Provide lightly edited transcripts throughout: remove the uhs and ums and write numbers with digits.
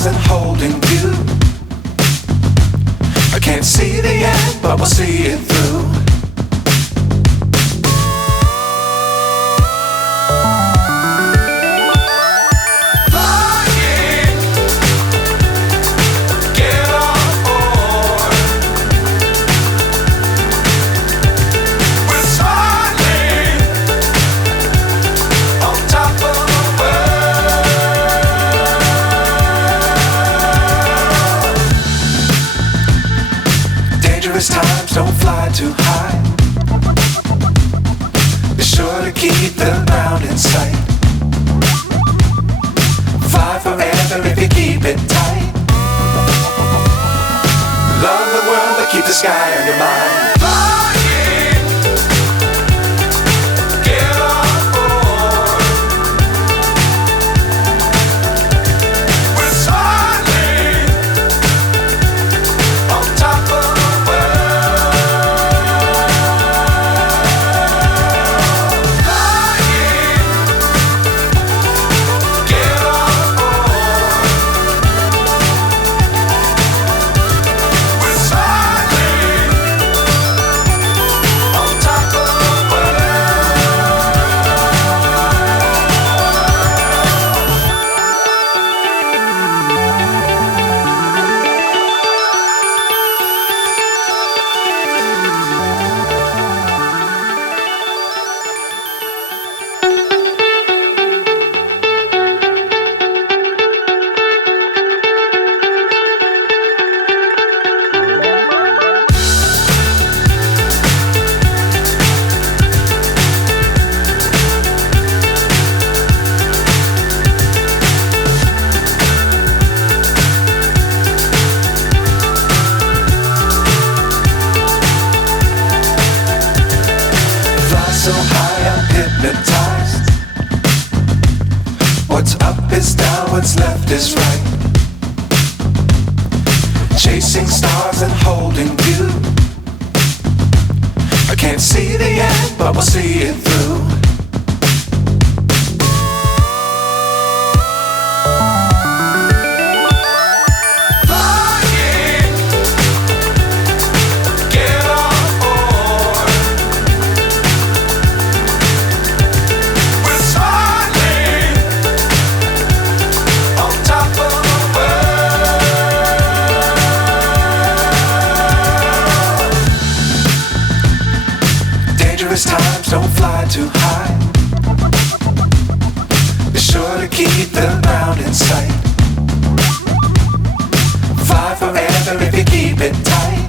stars and holding you. I can't see the end, but we'll see it through. Times don't fly too high. Be sure to keep the ground in sight. Fly forever if you keep it tight. Love the world but keep the sky on your mind. So high I'm hypnotized. What's up is down, what's left is right. Chasing stars and holding you. I can't see the end, but we'll see it through. Times don't fly too high. Be sure to keep the ground in sight. Fly forever if you keep it tight.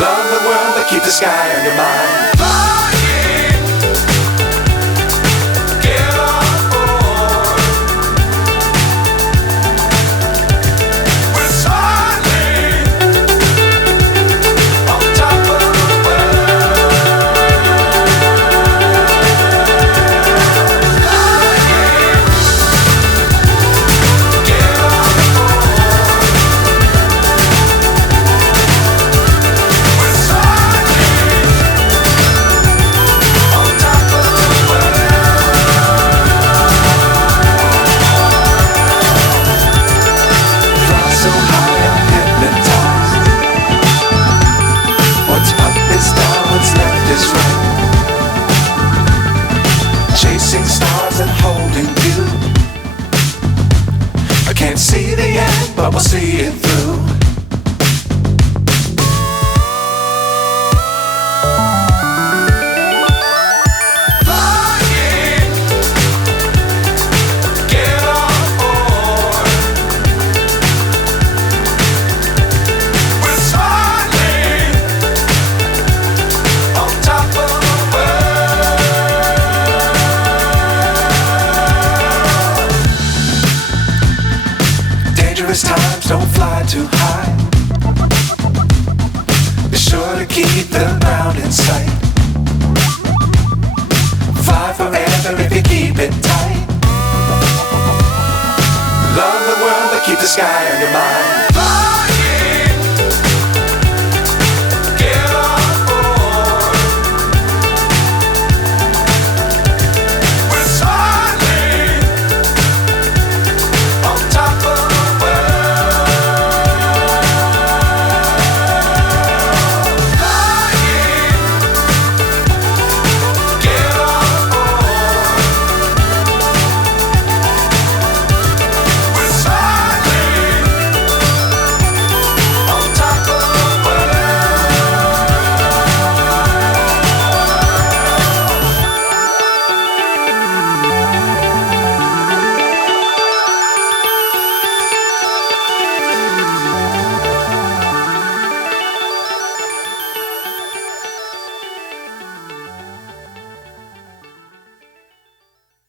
Love the world but keep the sky on your mind. Chasing stars and holding you. I can't see the end, but we'll see it through. Times don't fly too high. Be sure to keep the ground in sight. Fly forever if you keep it tight. Love the world but keep the sky on your mind.